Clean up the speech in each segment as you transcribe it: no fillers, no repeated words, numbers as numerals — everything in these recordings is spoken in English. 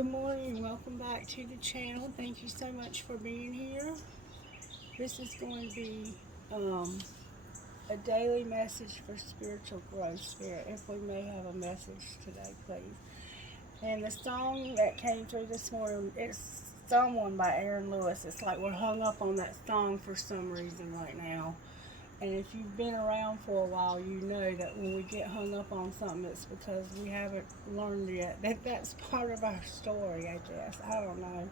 Good morning, welcome back to the channel. Thank you so much for being here. This is going to be a daily message for spiritual growth, Spirit. If we may have a message today, please. And the song that came through this morning, it's Someone by Aaron Lewis. It's like we're hung up on that song for some reason right now. And if you've been around for a while, you know that when we get hung up on something, it's because we haven't learned yet that that's part of our story, I guess. I don't know.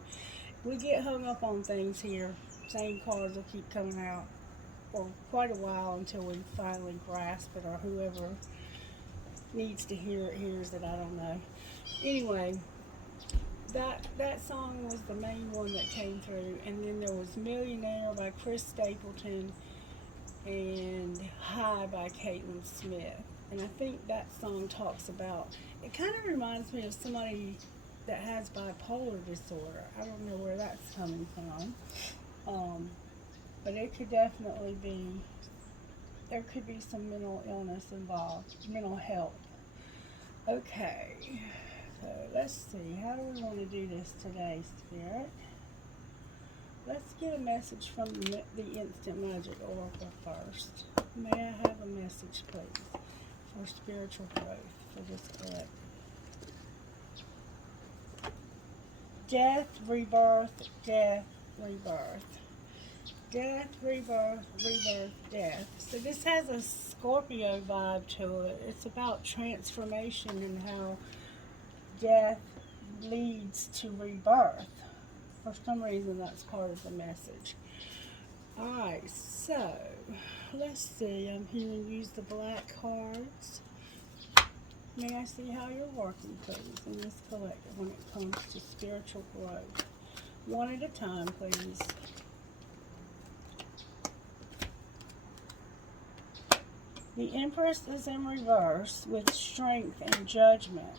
We get hung up on things here. Same cards will keep coming out for quite a while until we finally grasp it, or whoever needs to hear it hears it. I don't know. Anyway, that song was the main one that came through. And then there was Millionaire by Chris Stapleton and High by Caitlin Smith. And I think that song talks about, it kind of reminds me of somebody that has bipolar disorder. I don't know where that's coming from, but it could definitely be, there could be some mental illness involved, mental health. Okay, so let's see, how do we want to do this today, Spirit? Let's get a message from the Instant Magic Oracle first. May I have a message, please, for spiritual growth for this collective? Death, rebirth, death, rebirth. Death, rebirth, rebirth, death. So this has a Scorpio vibe to it. It's about transformation and how death leads to rebirth. For some reason, that's part of the message. Alright, so let's see. I'm here to use the black cards. May I see how you're working, please, in this collective when it comes to spiritual growth? One at a time, please. The Empress is in reverse with strength and judgment.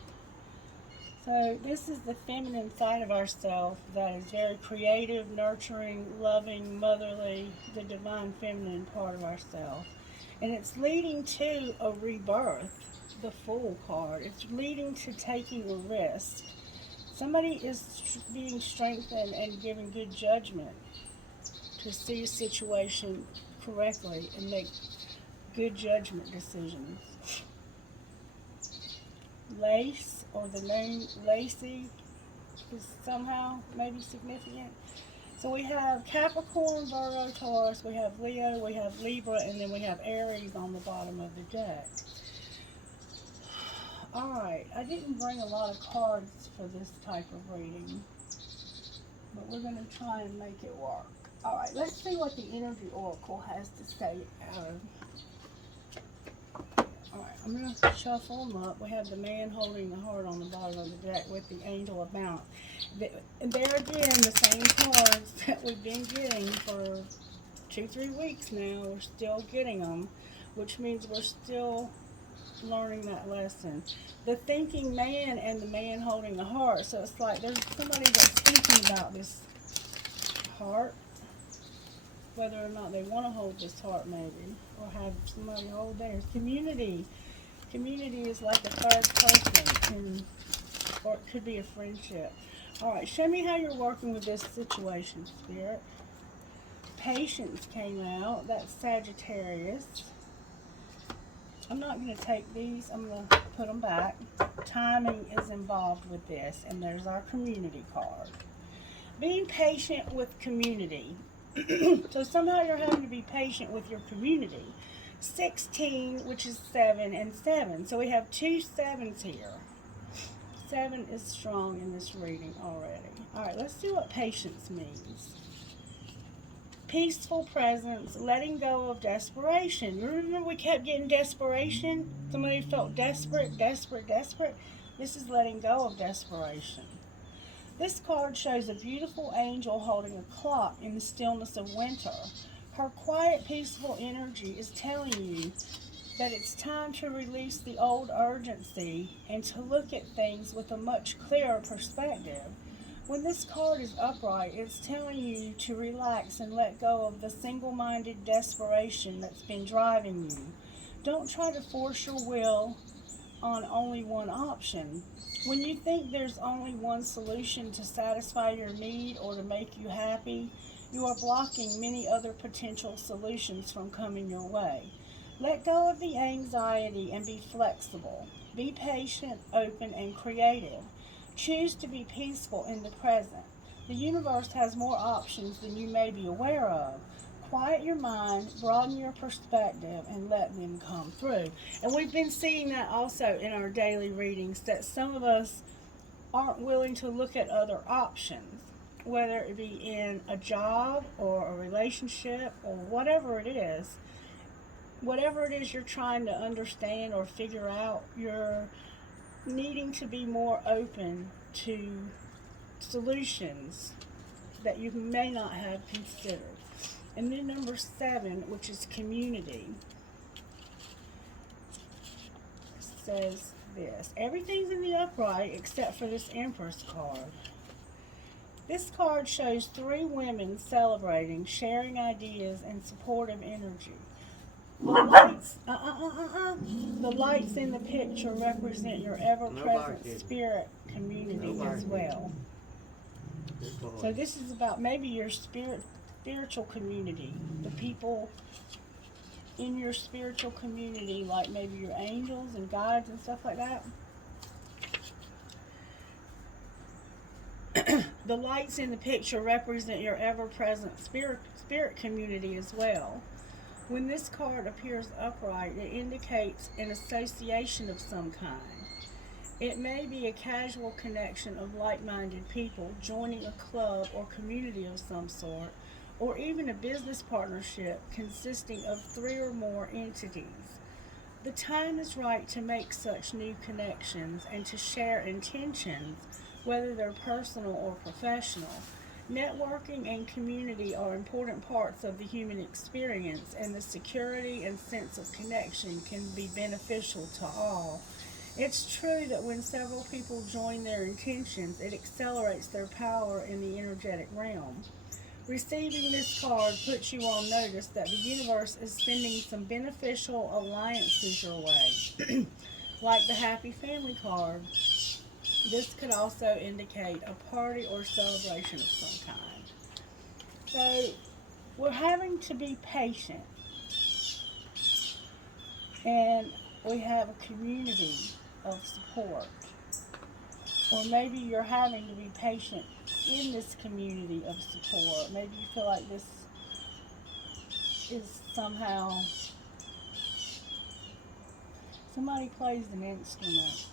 So this is the feminine side of ourselves that is very creative, nurturing, loving, motherly, the divine feminine part of ourselves. And it's leading to a rebirth, the Fool card. It's leading to taking a risk. Somebody is being strengthened and given good judgment to see a situation correctly and make good judgment decisions. Lace, or the name Lacey, is somehow maybe significant. So we have Capricorn, Virgo, Taurus, we have Leo, we have Libra, and then we have Aries on the bottom of the deck. Alright, I didn't bring a lot of cards for this type of reading, but we're going to try and make it work. Alright, let's see what the Energy Oracle has to say out of. Alright, I'm going to shuffle them up. We have the Man holding the heart on the bottom of the deck with the Angel of Balance. And there again, the same cards that we've been getting for 2-3 weeks now. We're still getting them, which means we're still learning that lesson. The Thinking Man and the Man holding the heart. So it's like there's somebody that's thinking about this heart, whether or not they want to hold this heart maybe, or have somebody hold theirs. Community. Community is like a third person, or it could be a friendship. Alright, show me how you're working with this situation, Spirit. Patience came out. That's Sagittarius. I'm not going to take these. I'm going to put them back. Timing is involved with this, and there's our community card. Being patient with community. So somehow you're having to be patient with your community. 16, which is 7, and 7. So we have 2 7s here. 7 is strong in this reading already. Alright, let's see what patience means. Peaceful presence, letting go of desperation. Remember we kept getting desperation? Somebody felt desperate, desperate, desperate. This is letting go of desperation. This card shows a beautiful angel holding a clock in the stillness of winter. Her quiet, peaceful energy is telling you that it's time to release the old urgency and to look at things with a much clearer perspective. When this card is upright, it's telling you to relax and let go of the single-minded desperation that's been driving you. Don't try to force your will on only one option. When you think there's only one solution to satisfy your need or to make you happy, you are blocking many other potential solutions from coming your way. Let go of the anxiety and be flexible. Be patient, open, and creative. Choose to be peaceful in the present. The universe has more options than you may be aware of. Quiet your mind, broaden your perspective, and let them come through. And we've been seeing that also in our daily readings, that some of us aren't willing to look at other options, whether it be in a job or a relationship or whatever it is. Whatever it is you're trying to understand or figure out, you're needing to be more open to solutions that you may not have considered. And then number 7, which is community, says this: everything's in the upright except for this Empress card. This card shows 3 women celebrating, sharing ideas, and supportive energy. The lights in the picture represent your ever-present spirit community as well. So this is about maybe your spiritual community, the people in your spiritual community, like maybe your angels and guides and stuff like that. The lights in the picture represent your ever-present spirit community as well. When this card appears upright, it indicates an association of some kind. It may be a casual connection of like-minded people joining a club or community of some sort, or even a business partnership consisting of 3 or more entities. The time is right to make such new connections and to share intentions, whether they're personal or professional. Networking and community are important parts of the human experience, and the security and sense of connection can be beneficial to all. It's true that when several people join their intentions, it accelerates their power in the energetic realm. Receiving this card puts you on notice that the universe is sending some beneficial alliances your way. Like the Happy Family card, this could also indicate a party or celebration of some kind. So we're having to be patient. And we have a community of support. Or maybe you're having to be patient in this community of support. Maybe you feel like this is somehow, somebody plays an instrument.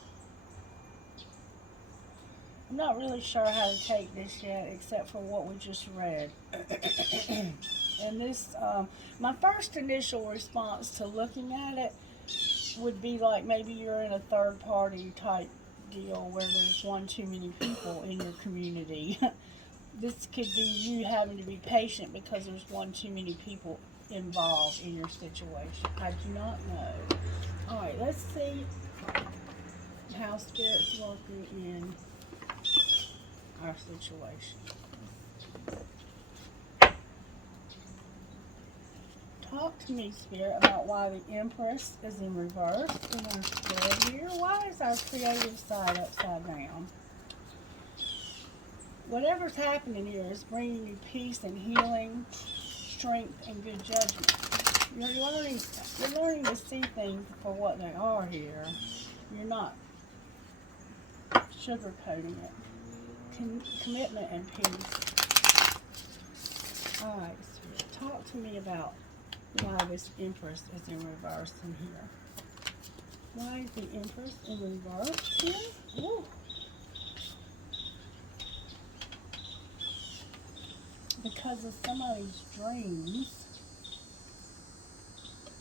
I'm not really sure how to take this yet, except for what we just read. And this, my first initial response to looking at it would be like maybe you're in a third party type deal where there's one too many people in your community. This could be you having to be patient because there's one too many people involved in your situation. I do not know. Alright, let's see how Spirit's working in our situation. Talk to me, Spirit, about why the Empress is in reverse in our spread here. Why is our creative side upside down? Whatever's happening here is bringing you peace and healing, strength, and good judgment. You're learning to see things for what they are here. You're not sugarcoating it. Commitment and peace. Alright, Spirit, talk to me about why this Empress is in reverse in here. Why is the Empress in reverse here? Ooh. Because of somebody's dreams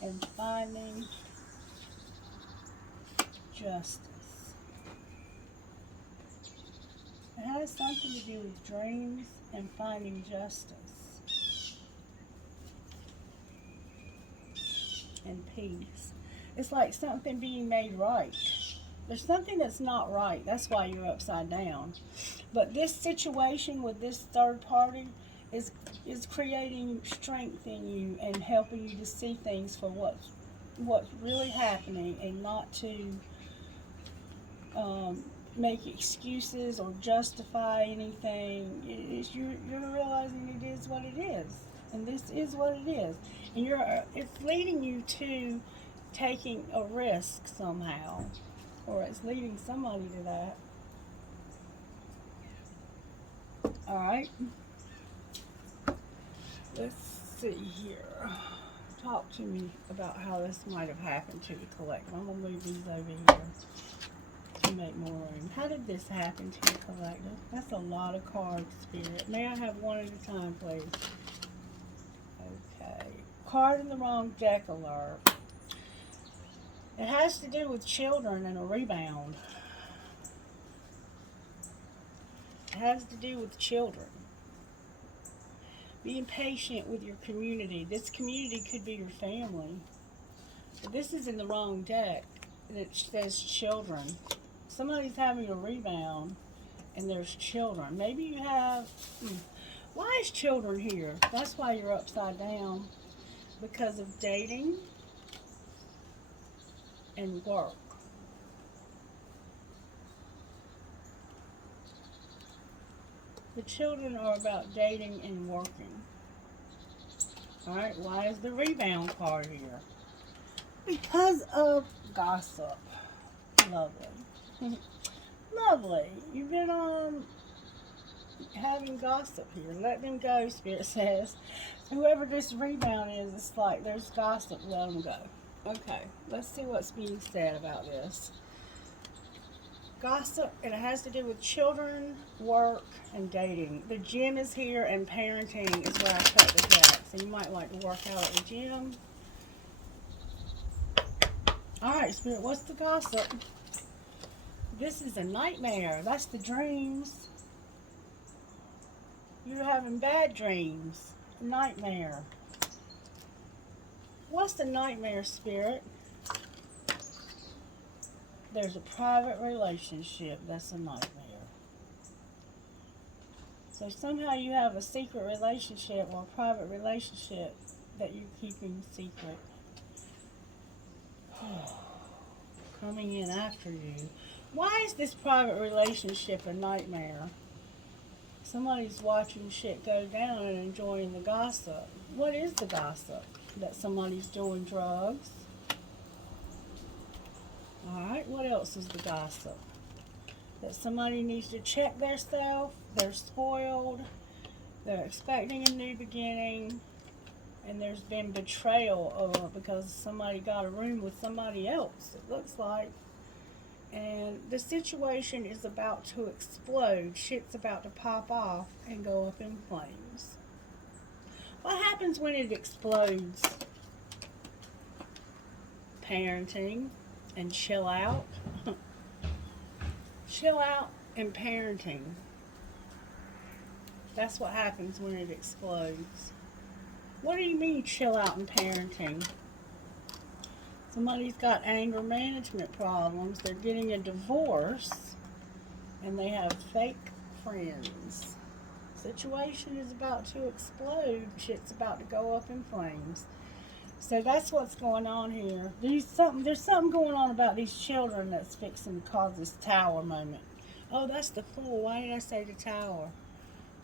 and finding justice. It has something to do with dreams and finding justice and peace. It's like something being made right. There's something that's not right. That's why you're upside down. But this situation with this third party is creating strength in you and helping you to see things for what's really happening, and not to make excuses or justify anything. You're realizing it is what it is, and this is what it is, and it's leading you to taking a risk somehow, or it's leading somebody to that. All right, let's see here. Talk to me about how this might have happened to the collective. I'm gonna move these over here to make more room. How did this happen to the collective? That's a lot of cards, Spirit. May I have one at a time, please? Okay. Card in the wrong deck alert. It has to do with children and a rebound. It has to do with children. Being patient with your community. This community could be your family. But this is in the wrong deck. It says children. Somebody's having a rebound and there's children. Maybe you have... Why is children here? That's why you're upside down. Because of dating and work. The children are about dating and working. Alright, why is the rebound card here? Because of gossip. Lovely. Lovely. You've been having gossip here. Let them go, Spirit says. Whoever this rebound is, it's like there's gossip. Let them go. Okay, let's see what's being said about this. Gossip, and it has to do with children, work, and dating. The gym is here, and parenting is where I cut the deck. So you might like to work out at the gym. Alright, Spirit, what's the gossip? This is a nightmare. That's the dreams. You're having bad dreams. Nightmare. What's the nightmare, Spirit? There's a private relationship. That's a nightmare. So somehow you have a secret relationship or a private relationship that you're keeping secret. Coming in after you. Why is this private relationship a nightmare? Somebody's watching shit go down and enjoying the gossip. What is the gossip? That somebody's doing drugs. Alright, what else is the gossip? That somebody needs to check their self, they're spoiled, they're expecting a new beginning, and there's been betrayal because somebody got a room with somebody else, it looks like. And the situation is about to explode. Shit's about to pop off and go up in flames. What happens when it explodes? Parenting and chill out. Chill out and parenting. That's what happens when it explodes. What do you mean chill out and parenting? Somebody's got anger management problems. They're getting a divorce. And they have fake friends. Situation is about to explode. Shit's about to go up in flames. So that's what's going on here. There's something going on about these children that's fixing to cause this tower moment. Oh, that's the Fool. Why did I say the Tower?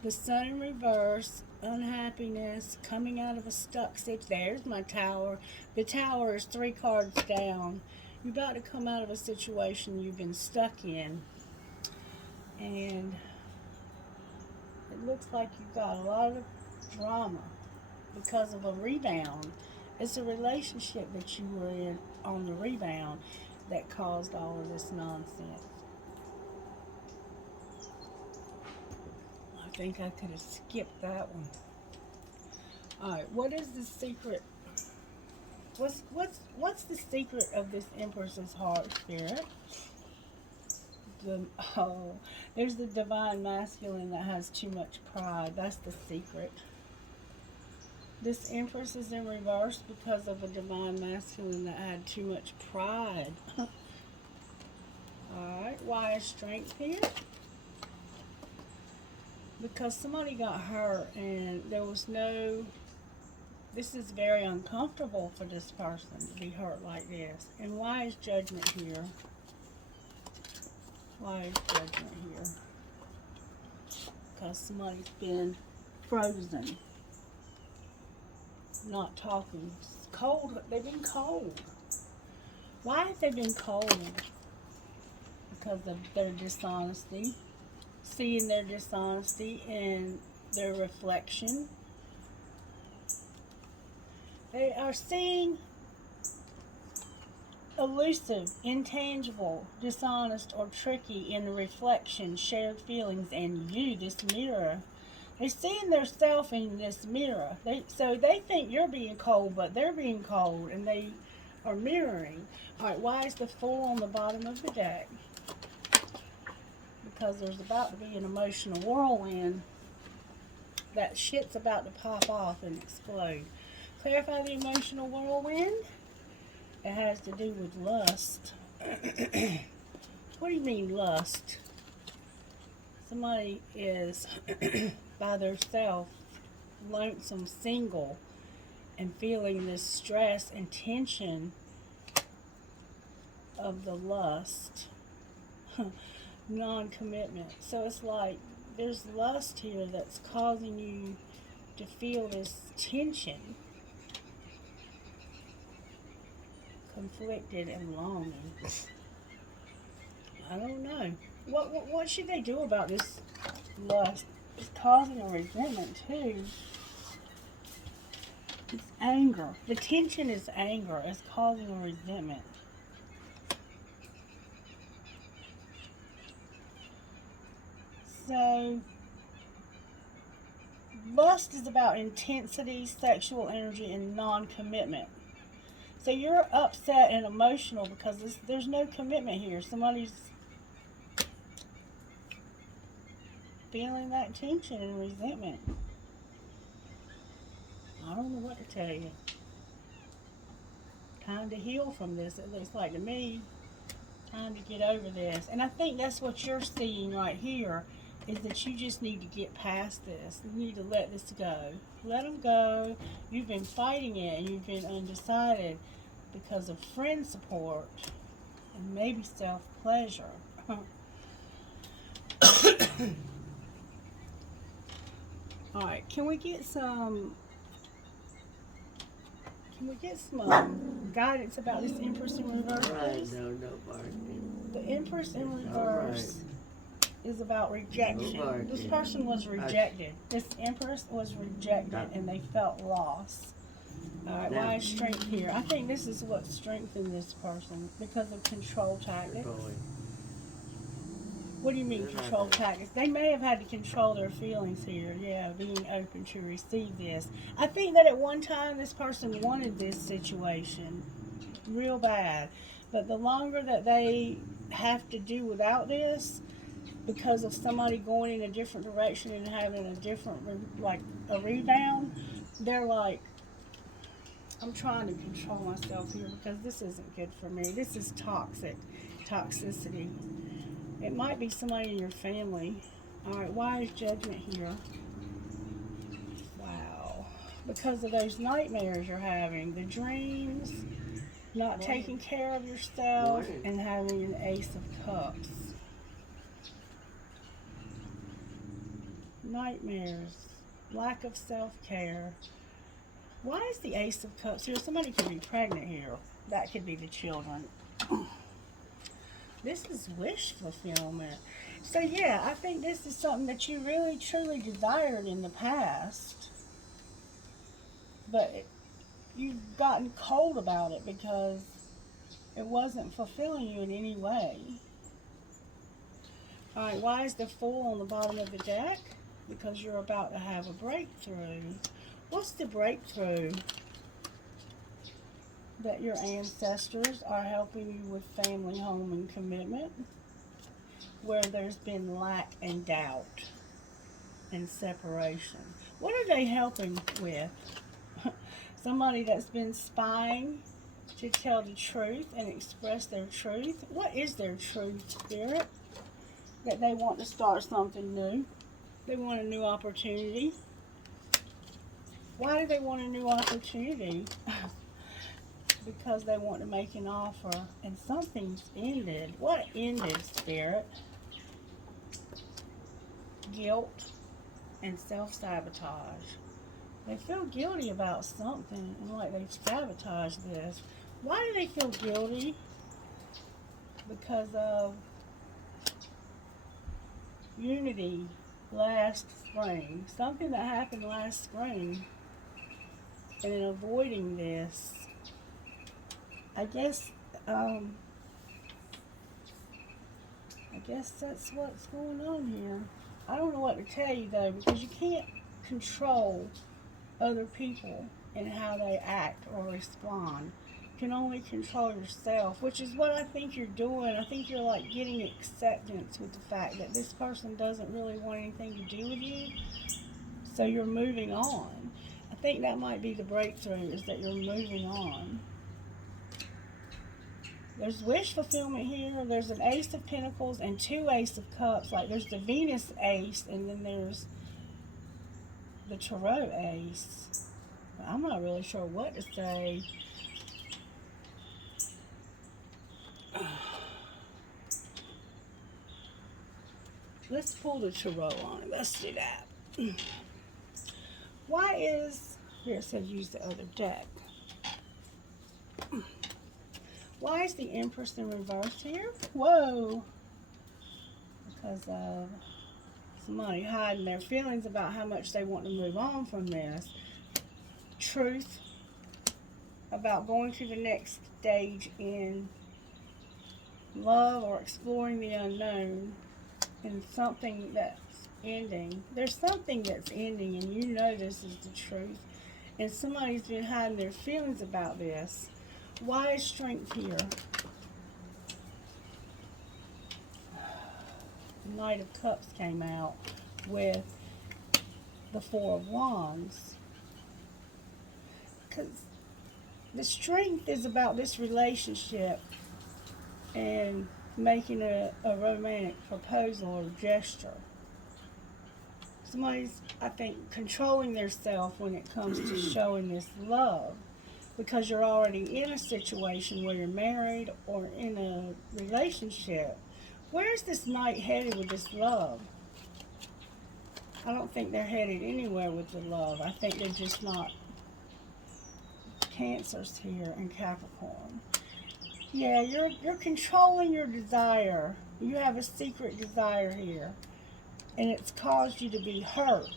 The Sun in reverse, unhappiness, coming out of a stuck situation. There's my Tower. The Tower is 3 cards down. You're about to come out of a situation you've been stuck in. And it looks like you've got a lot of drama because of a rebound. It's a relationship that you were in on the rebound that caused all of this nonsense. I think I could have skipped that one. Alright, what is the secret? What's the secret of this Empress's heart, Spirit? There's the divine masculine that has too much pride. That's the secret. This Empress is in reverse because of a divine masculine that had too much pride. Alright, why is strength here? Because somebody got hurt and there was no... This is very uncomfortable for this person to be hurt like this. And why is judgment here? Why is judgment here? Because somebody's been frozen. Not talking. It's cold. They've been cold. Why have they been cold? Because of their dishonesty. Seeing their dishonesty in their reflection. They are seeing elusive, intangible, dishonest, or tricky in the reflection, shared feelings, and you, this mirror. They're seeing their self in this mirror. So they think you're being cold, but they're being cold, and they are mirroring. All right, why is the Fool on the bottom of the deck? Because there's about to be an emotional whirlwind. That shit's about to pop off and explode. Clarify the emotional whirlwind. It has to do with lust. What do you mean lust? Somebody is by themselves, lonesome, single, and feeling this stress and tension of the lust. Non-commitment. So it's like there's lust here that's causing you to feel this tension, conflicted and longing. I don't know. What should they do about this lust? It's causing a resentment too. It's anger. The tension is anger. It's causing a resentment. So, lust is about intensity, sexual energy, and non-commitment. So you're upset and emotional because there's no commitment here. Somebody's feeling that tension and resentment. I don't know what to tell you. Time to heal from this, it looks like to me. Time to get over this. And I think that's what you're seeing right here, is that you just need to get past this. You need to let this go. Let them go. You've been fighting it and you've been undecided because of friend support and maybe self-pleasure. Alright, can we get some guidance about this Empress in reverse, please? No barking. The Empress in reverse is about rejection. No This person was rejected. This Empress was rejected and they felt lost. Alright, why is strength here? I think this is what strengthened this person because of control tactics. What do you mean control tactics? They may have had to control their feelings here. Yeah, being open to receive this. I think that at one time this person wanted this situation real bad. But the longer that they have to do without this, because of somebody going in a different direction and having a different, like a rebound, they're like, I'm trying to control myself here because this isn't good for me. This is toxicity. It might be somebody in your family. Alright, why is judgment here? Wow. Because of those nightmares you're having, the dreams, not taking care of yourself, and having an Ace of Cups. Nightmares, lack of self-care. Why is the Ace of Cups here? Somebody could be pregnant here. That could be the children. This is wish fulfillment. So yeah, I think this is something that you really truly desired in the past. But you've gotten cold about it because it wasn't fulfilling you in any way. Alright, why is the Fool on the bottom of the deck? Because you're about to have a breakthrough. What's the breakthrough? That your ancestors are helping you with family, home, and commitment, where there's been lack and doubt and separation. What are they helping with? Somebody that's been spying to tell the truth and express their truth. What is their truth, Spirit? That they want to start something new. They want a new opportunity. Why do they want a new opportunity? Because they want to make an offer and something's ended. What ended, Spirit? guilt and self-sabotage. They feel guilty about something, and like they've sabotaged this. Why do they feel guilty? Because of unity last spring. Something that happened last spring. And in avoiding this, I guess that's what's going on here. I don't know what to tell you though, because you can't control other people and how they act or respond. You can only control yourself, which is what I think you're doing. I think you're like getting acceptance with the fact that this person doesn't really want anything to do with you, so you're moving on. I think that might be the breakthrough, is that you're moving on. There's wish fulfillment here. There's an Ace of Pentacles and 2 Ace of Cups. Like there's the Venus Ace, and then there's the Tarot Ace. I'm not really sure what to say. Let's pull the Tarot on it. Let's do that. Why is... Here it says use the other deck. Why is the Empress in reverse here? Whoa. Because of somebody hiding their feelings about how much they want to move on from this. Truth about going to the next stage in love or exploring the unknown, and something that's ending. There's something that's ending, and you know this is the truth. And somebody's been hiding their feelings about this. Why is Strength here? Knight of Cups came out with the 4 of Wands. Because the Strength is about this relationship and making a romantic proposal or gesture. Somebody's, I think, controlling their self when it comes to showing this love, because you're already in a situation where you're married or in a relationship. Where's this Knight headed with this love? I don't think they're headed anywhere with the love. I think they're just not. Cancer's here and Capricorn. Yeah, you're controlling your desire. You have a secret desire here, and it's caused you to be hurt.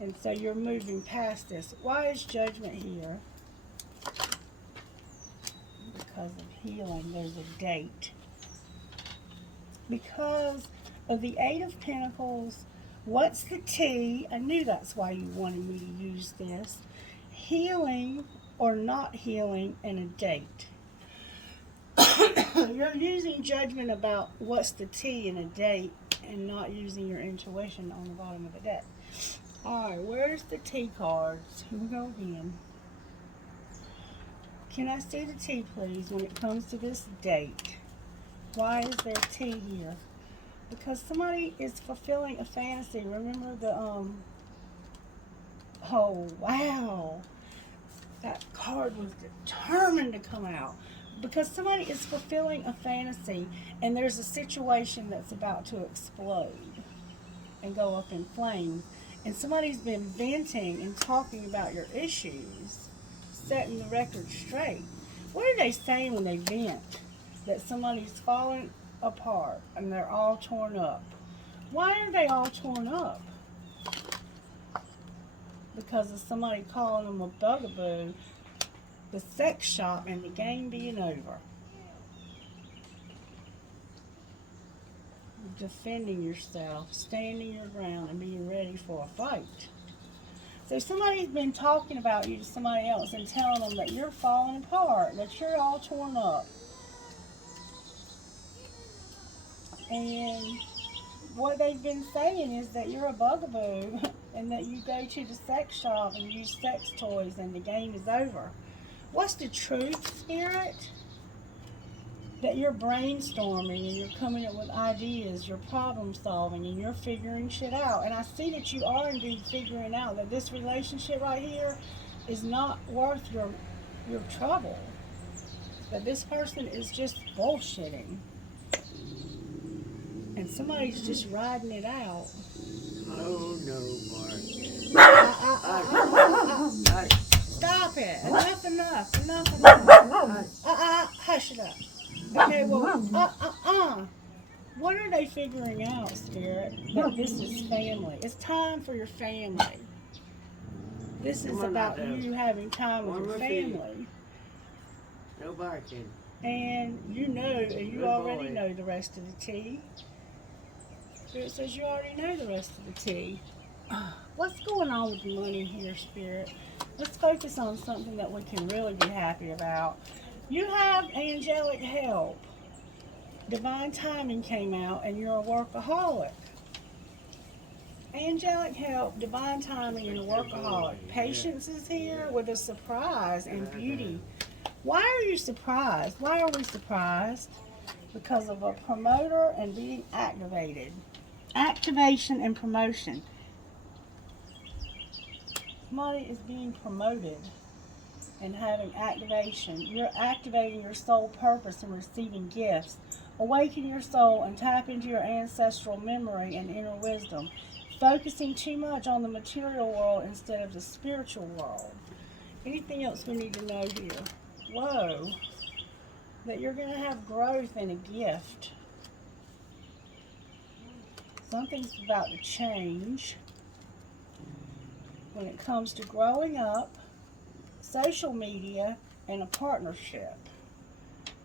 And so you're moving past this. Why is Judgment here? Because of healing. There's a date. Because of the 8 of Pentacles. What's the T? I knew that's why you wanted me to use this. Healing or not healing, and a date. You're using judgment about what's the T in a date and not using your intuition on the bottom of the deck. Alright, where's the T cards? Here we go again. Can I see the T, please, when it comes to this date? Why is there T here? Because somebody is fulfilling a fantasy. Remember the, oh, wow. That card was determined to come out. Because somebody is fulfilling a fantasy, and there's a situation that's about to explode and go up in flames. And somebody's been venting and talking about your issues, setting the record straight. What are they saying when they vent? That somebody's falling apart and they're all torn up. Why are they all torn up? Because of somebody calling them a bugaboo, the sex shop, and the game being over. Defending yourself, standing your ground, and being ready for a fight. So somebody's been talking about you to somebody else and telling them that you're falling apart, that you're all torn up. And what they've been saying is that you're a bugaboo and that you go to the sex shop and use sex toys and the game is over. What's the truth, Spirit? That you're brainstorming and you're coming up with ideas, you're problem solving, and you're figuring shit out. And I see that you are indeed figuring out that this relationship right here is not worth your trouble. That this person is just bullshitting. And somebody's just riding it out. Oh no, Mark. Stop it. Enough. Hush it up. Okay, well, what are they figuring out, Spirit? That this is family. It's time for your family. This is about you having time with your family. No barking. And you already know the rest of the tea. Spirit says you already know the rest of the tea. What's going on with the money here, Spirit? Let's focus on something that we can really be happy about. You have angelic help. Divine timing came out, and you're a workaholic. Angelic help, divine timing, and a workaholic. Patience is here with a surprise and beauty. Why are you surprised? Why are we surprised? Because of a promoter and being activated. Activation and promotion. Somebody is being promoted and having activation. You're activating your soul purpose and receiving gifts. Awaken your soul and tap into your ancestral memory and inner wisdom. Focusing too much on the material world instead of the spiritual world. Anything else we need to know here? Whoa. That you're going to have growth and a gift. Something's about to change when it comes to growing up, social media, and a partnership.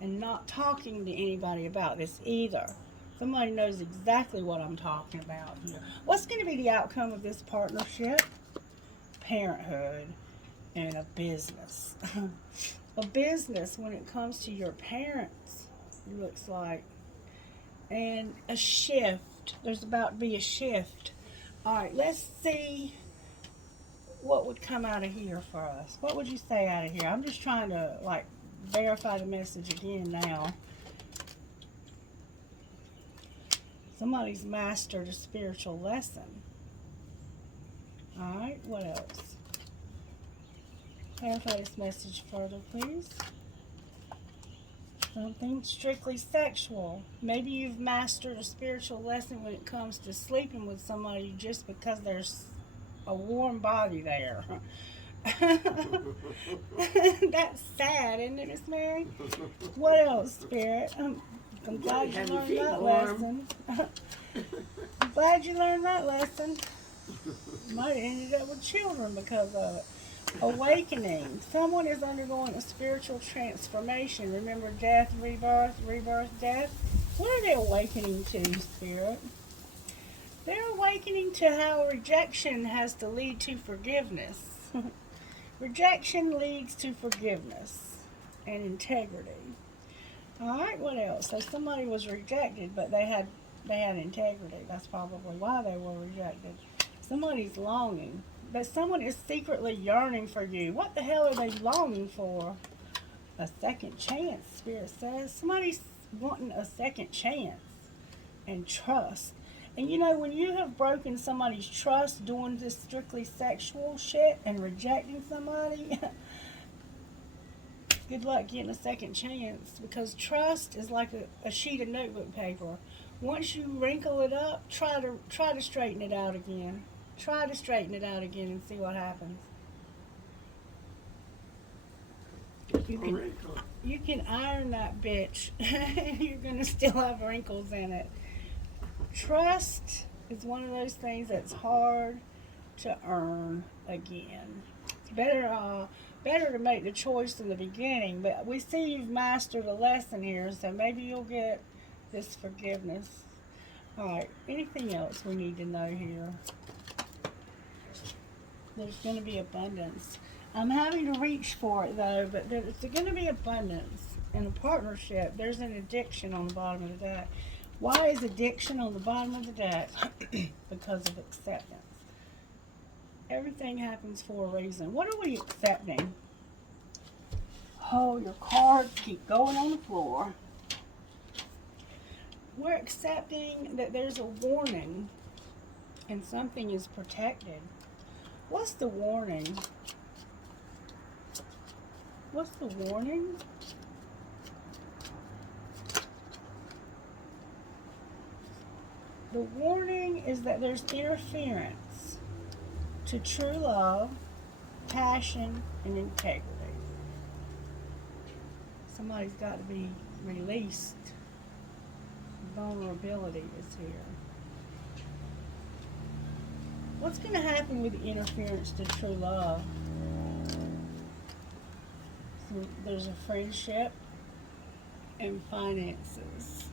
And not talking to anybody about this either. Somebody knows exactly what I'm talking about here. What's going to be the outcome of this partnership? Parenthood and a business. A business when it comes to your parents, it looks like. And a shift. There's about to be a shift. All right, let's see what would come out of here for us. What would you say out of here? I'm just trying to, like, verify the message again now. Somebody's mastered a spiritual lesson. Alright, what else? Clarify this message further, please. Something strictly sexual. Maybe you've mastered a spiritual lesson when it comes to sleeping with somebody just because there's a warm body there. That's sad, isn't it, Miss Mary? What else, Spirit? I'm glad you learned that lesson. I'm glad you learned that lesson. You might have ended up with children because of it. Awakening. Someone is undergoing a spiritual transformation. Remember death, rebirth, death? What are they awakening to, Spirit? They're awakening to how rejection has to lead to forgiveness. Rejection leads to forgiveness and integrity. Alright, what else? So somebody was rejected, but they had integrity. That's probably why they were rejected. Somebody's longing. But someone is secretly yearning for you. What the hell are they longing for? A second chance, Spirit says. Somebody's wanting a second chance and trust. And you know, when you have broken somebody's trust doing this strictly sexual shit and rejecting somebody, good luck getting a second chance, because trust is like a sheet of notebook paper. Once you wrinkle it up, try to straighten it out again. Try to straighten it out again and see what happens. You can iron that bitch. You're going to still have wrinkles in it. Trust is one of those things that's hard to earn again. It's better to make the choice in the beginning, but we see you've mastered a lesson here, so maybe you'll get this forgiveness. Alright, anything else we need to know here? There's going to be abundance. I'm having to reach for it though, but there's going to be abundance in a partnership. There's an addiction on the bottom of the deck. Why is addiction on the bottom of the deck? Because of acceptance. Everything happens for a reason. What are we accepting? Oh, your cards keep going on the floor. We're accepting that there's a warning and something is protected. What's the warning? What's the warning? The warning is that there's interference to true love, passion, and integrity. Somebody's got to be released. Vulnerability is here. What's going to happen with interference to true love? So there's a friendship and finances.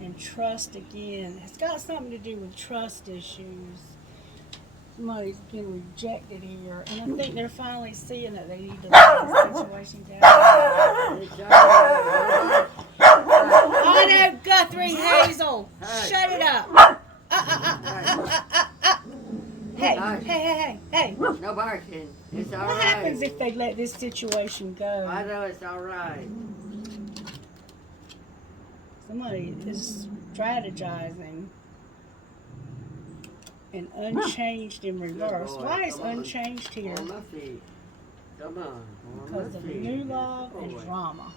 And trust again. It's got something to do with trust issues. Somebody's been rejected here. And I think they're finally seeing that they need to let this situation down. It's alright. Otto, Guthrie, Hazel, Hey. shut it up. Hey, Hush. hey. No barking. It's What alright. happens if they let this situation go? I know it's alright. Somebody is strategizing and unchanged in reverse. boy, Why is come on. unchanged here? On my feet. Come on. On Because my of feet. new Good love and boy. drama.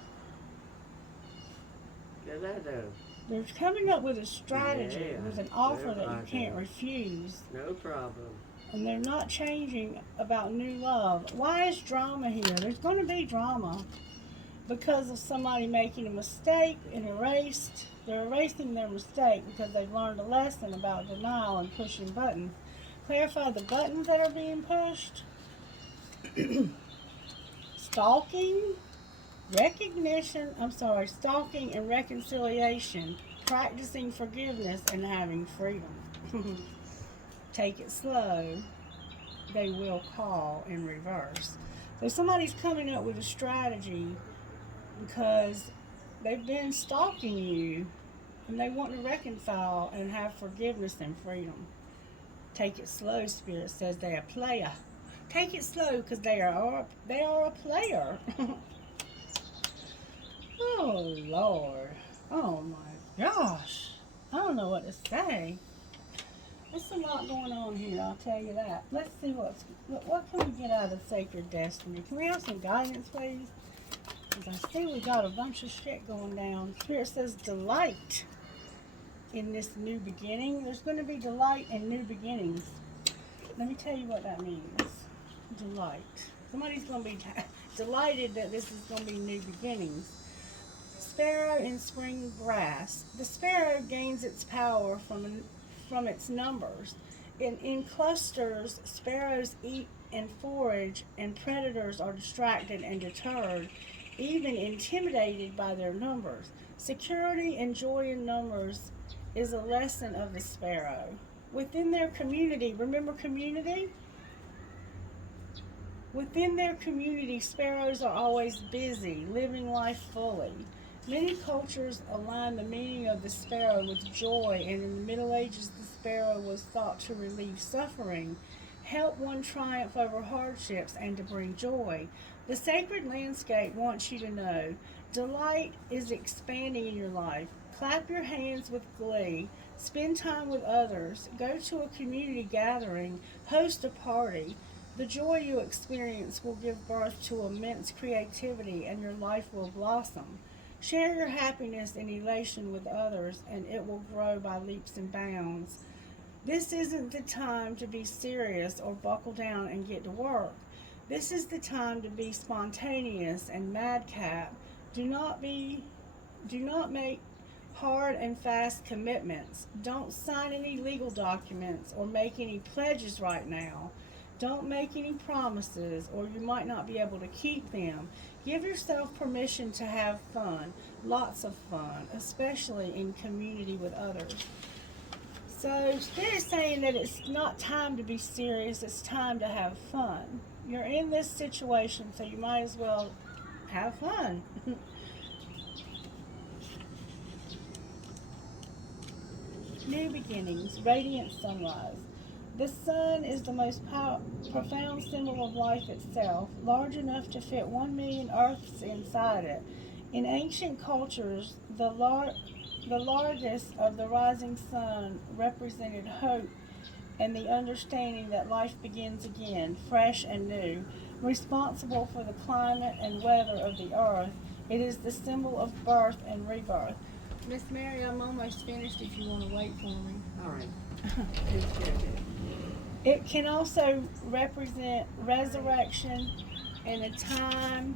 Get that though. They're coming up with a strategy, Yeah, with an offer that you I can't do. refuse. No problem. And they're not changing about new love. Why is drama here? There's going to be drama because of somebody making a mistake and they're erasing their mistake because they've learned a lesson about denial and pushing buttons. Clarify the buttons that are being pushed. Stalking and reconciliation, practicing forgiveness and having freedom. Take it slow. They will call in reverse. So somebody's coming up with a strategy because they've been stalking you and they want to reconcile and have forgiveness and freedom. Take it slow, Spirit says they're a player. Take it slow because they are a player. Oh, Lord. Oh, my gosh. I don't know what to say. There's a lot going on here, I'll tell you that. Let's see what can we get out of Sacred Destiny. Can we have some guidance, please? Because I see we got a bunch of shit going down. Spirit says delight in this new beginning. There's going to be delight in new beginnings. Let me tell you what that means. Delight. Somebody's going to be delighted that this is going to be new beginnings. Sparrow in spring grass. The sparrow gains its power from its numbers. In clusters, sparrows eat and forage, and predators are distracted and deterred, even intimidated by their numbers. Security and joy in numbers is a lesson of the sparrow. Within their community, remember community? Within their community, sparrows are always busy, living life fully. Many cultures align the meaning of the sparrow with joy, and in the Middle Ages, the sparrow was thought to relieve suffering, help one triumph over hardships, and to bring joy. The sacred landscape wants you to know delight is expanding in your life. Clap your hands with glee. Spend time with others. Go to a community gathering. Host a party. The joy you experience will give birth to immense creativity, and your life will blossom. Share your happiness and elation with others, and it will grow by leaps and bounds. This isn't the time to be serious or buckle down and get to work. This is the time to be spontaneous and madcap. Do not make hard and fast commitments. Don't sign any legal documents or make any pledges right now. Don't make any promises, or you might not be able to keep them. Give yourself permission to have fun, lots of fun, especially in community with others. So Spirit is saying that it's not time to be serious, it's time to have fun. You're in this situation, so you might as well have fun. New beginnings, radiant sunrise. The sun is the most profound symbol of life itself, large enough to fit 1 million Earths inside it. In ancient cultures, the largest of the rising sun represented hope and the understanding that life begins again, fresh and new. Responsible for the climate and weather of the earth, It is the symbol of birth and rebirth. Miss Mary, I'm almost finished if you want to wait for me. All right. It can also represent resurrection and a time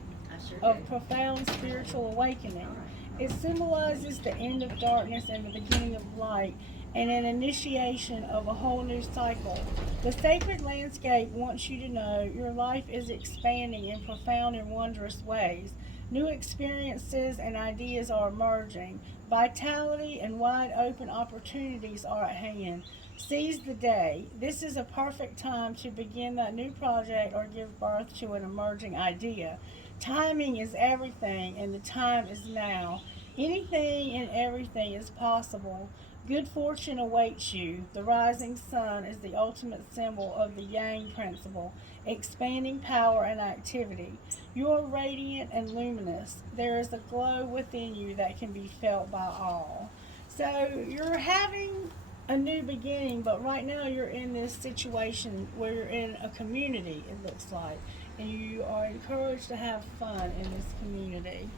of profound spiritual awakening. It symbolizes the end of darkness and the beginning of light, and an initiation of a whole new cycle. The sacred landscape wants you to know your life is expanding in profound and wondrous ways. New experiences and ideas are emerging. Vitality and wide open opportunities are at hand. Seize the day. This is a perfect time to begin that new project or give birth to an emerging idea. Timing is everything, and the time is now. Anything and everything is possible. Good fortune awaits you. The rising sun is the ultimate symbol of the Yang principle, expanding power and activity. You are radiant and luminous. There is a glow within you that can be felt by all. So you're having a new beginning, but right now you're in this situation where you're in a community, it looks like, and you are encouraged to have fun in this community.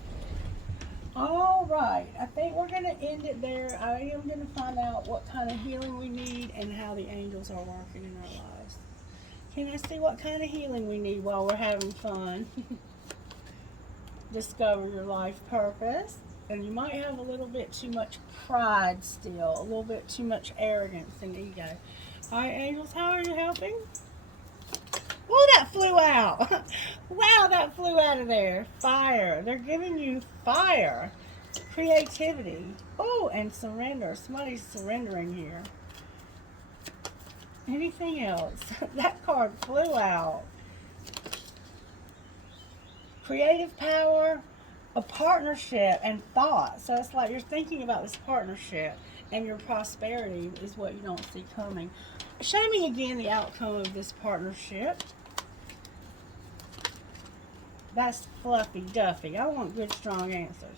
All right, I think we're going to end it there. I am going to find out what kind of healing we need and how the angels are working in our lives. Can I see what kind of healing we need while we're having fun? Discover your life purpose. And you might have a little bit too much pride still, a little bit too much arrogance and ego. All right, angels, how are you helping? Oh, that flew out. Wow, that flew out of there. Fire. They're giving you fire. Creativity. Oh, and surrender. Somebody's surrendering here. Anything else? That card flew out. Creative power, a partnership, and thought. So it's like you're thinking about this partnership, and your prosperity is what you don't see coming. Show me again the outcome of this partnership. That's fluffy duffy. I want good, strong answers.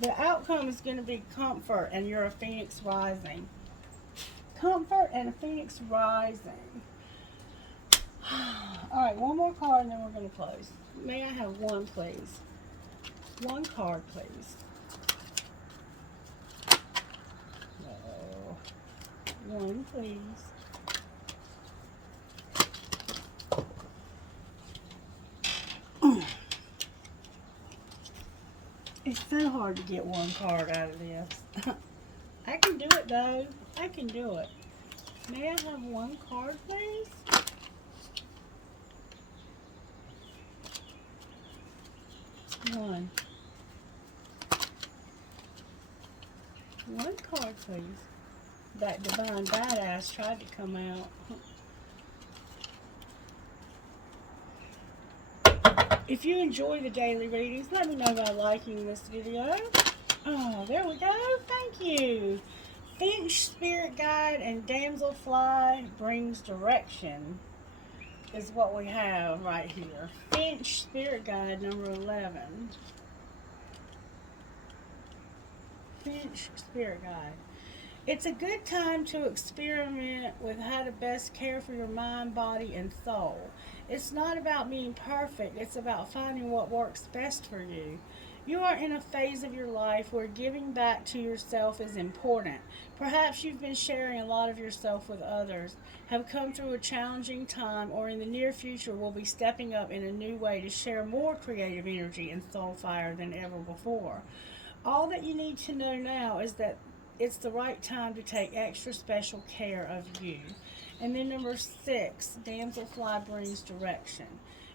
The outcome is going to be comfort, and you're a phoenix rising. Comfort and a phoenix rising. All right, one more card, and then we're going to close. May I have one, please? One card, please. No. One, please. It's so hard to get one card out of this. I can do it, though. I can do it. May I have one card, please? One. One card, please. That divine badass tried to come out. If you enjoy the daily readings, let me know by liking this video. Oh, there we go. Thank you. Finch, Spirit Guide, and Damselfly brings direction is what we have right here. Finch, Spirit Guide, number 11. Finch, Spirit Guide. It's a good time to experiment with how to best care for your mind, body, and soul. It's not about being perfect. It's about finding what works best for you. You are in a phase of your life where giving back to yourself is important. Perhaps you've been sharing a lot of yourself with others, have come through a challenging time, or in the near future will be stepping up in a new way to share more creative energy and soul fire than ever before. All that you need to know now is that it's the right time to take extra special care of you. And then number 6, Damselfly brings direction.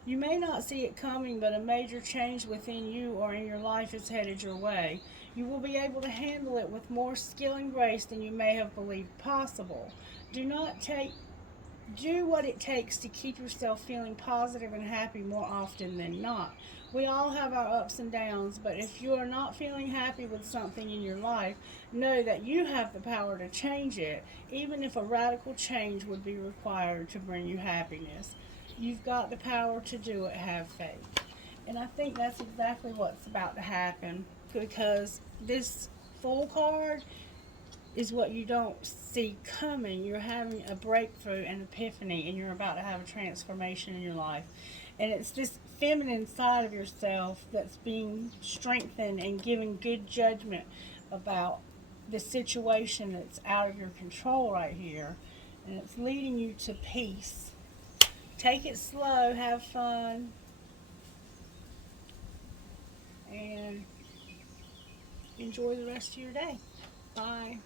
You may not see it coming, but a major change within you or in your life is headed your way. You will be able to handle it with more skill and grace than you may have believed possible. Do what it takes to keep yourself feeling positive and happy more often than not. We all have our ups and downs, but if you are not feeling happy with something in your life, know that you have the power to change it, even if a radical change would be required to bring you happiness. You've got the power to do it. Have faith. And I think that's exactly what's about to happen, because this Fool card is what you don't see coming. You're having a breakthrough and epiphany, and you're about to have a transformation in your life. And it's this feminine side of yourself that's being strengthened and given good judgment about the situation that's out of your control right here. And it's leading you to peace. Take it slow, have fun, and enjoy the rest of your day. Bye.